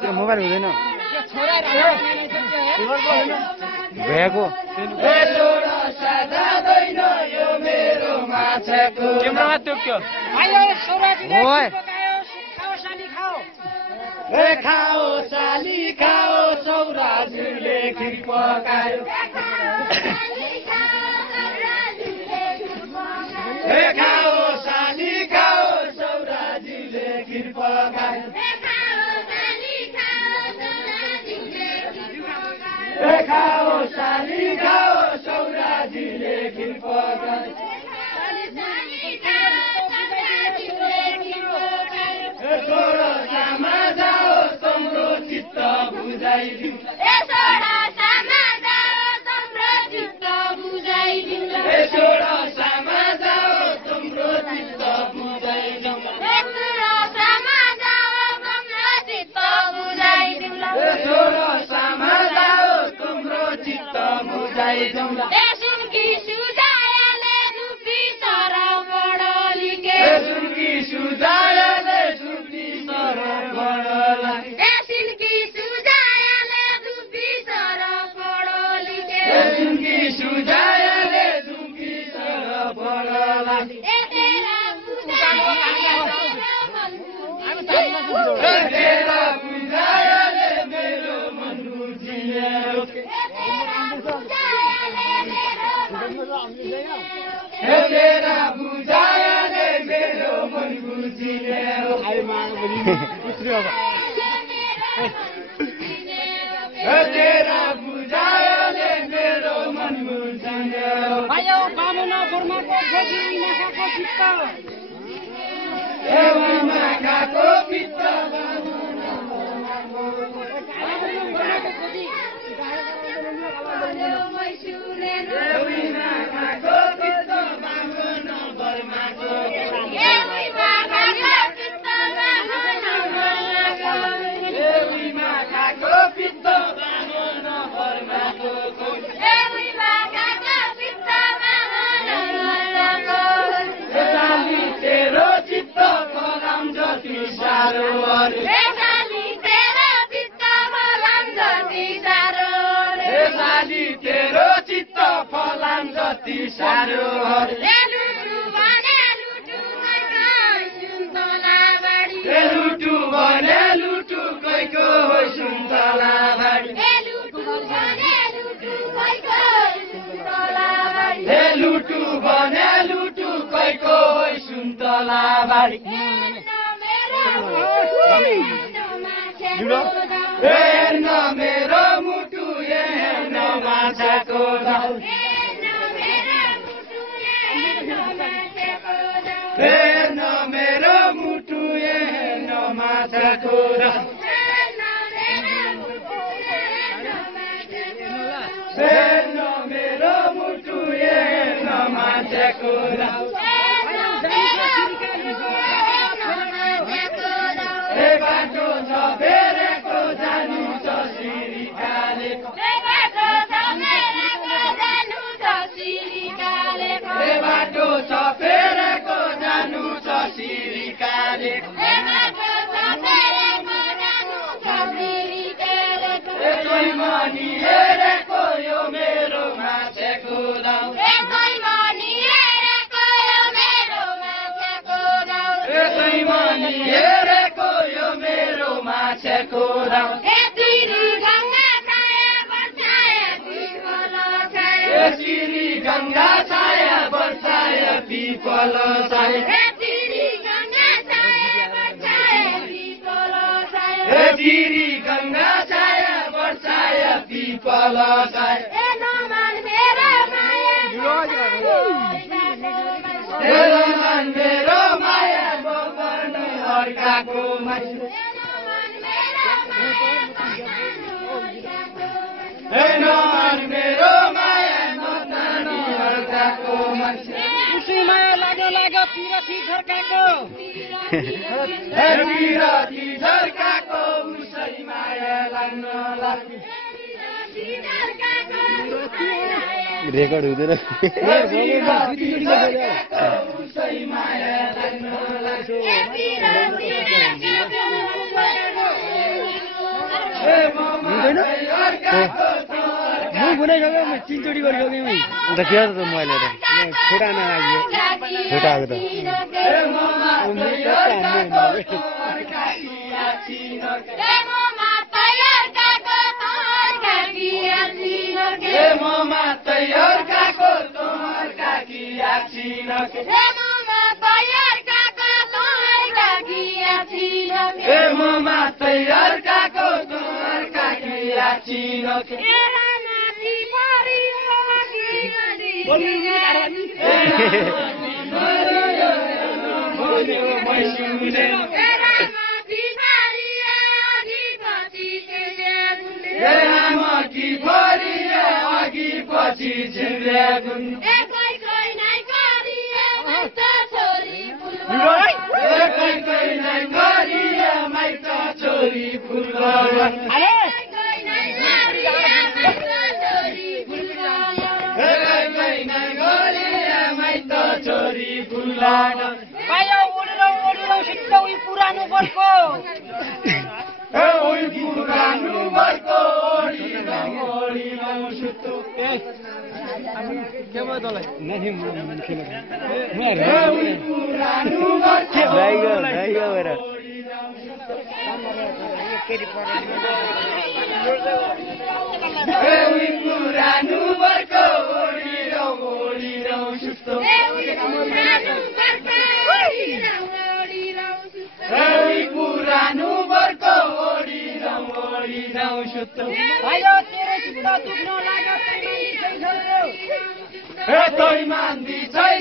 त्यो मोबाइल हुँदैन भ्याएको क्यामेरामा टोक्यो खाओ साली खाओ सौराजुले खिर पकायो खाओ साली खाओ सौराजुले खिर पकायो खाओ साली खाओ सौराजुले खिर पकायो छोडो सामा जाओ तम्रो चित्त बुझाइदिउँ छोडो सामा जाओ तम्रो चित्त बुझाइदिउँ छोडो सामा जाओ तम्रो चित्त बुझाइदिउँ छोडो सामा जाओ तम्रो चित्त बुझाइदिउँ छोडो सामा जाओ तम्रो चित्त बुझाइदिउँ सुनकी सुजायाले दुखी सर बडलिके सुनकी सुजायाले दुखी सर बडलिके सुनकी सुजायाले दुखी सर बडलिके सुनकी सुजायाले दुखी सर बडलिके तेरा बुझायाले मेरो मन बुझियो तेरा बुझायाले मेरो मन बुझियो तेरा बुझायाले मेरो मन बुझियो आयो कामना बर्माको छोरी माखाको पित्त एवं माखाको पित्त तेरो चित्त फलाम जति सारो लुटु भने लुटु कैको होइ सुन्तला बाडी लुटु भने लुटु कैको होइ सुन्तला बाडी हेर्न मेरो मुटु हेर्न माछाको दाउ हेर्न मेरो मुटु हेर्न माछाको दाउ हेर्न मेरो मुटु हेर्न माछाको दाउ बाटो छ फेरेको जानु छ सिरिकालेको बाटो छ फेरेको जानु छ सिरिकालेको मनी हेरेको यो मेरो माछाको दाउ मनी हेरेको यो मेरो माछाको दाउ श्री गङ्गा छाया बर्छाय पिपल छाया श्री गङ्गा छाया बर्छाय पिपल छाया मेरो माया गोपर्ने अर्काको मान्छे मेरो माया नतानी अर्काको मान्छे उसैमा लाग्यो पिरती झर्काको उसै माया लाग्न लाग्यो रेकर्ड हुँदैन चिन्चोटी गरिसकेँ अन्त के हो त मैले त छोटा नलाग्यो छोटा आएको त पुरानो बर्को Hey,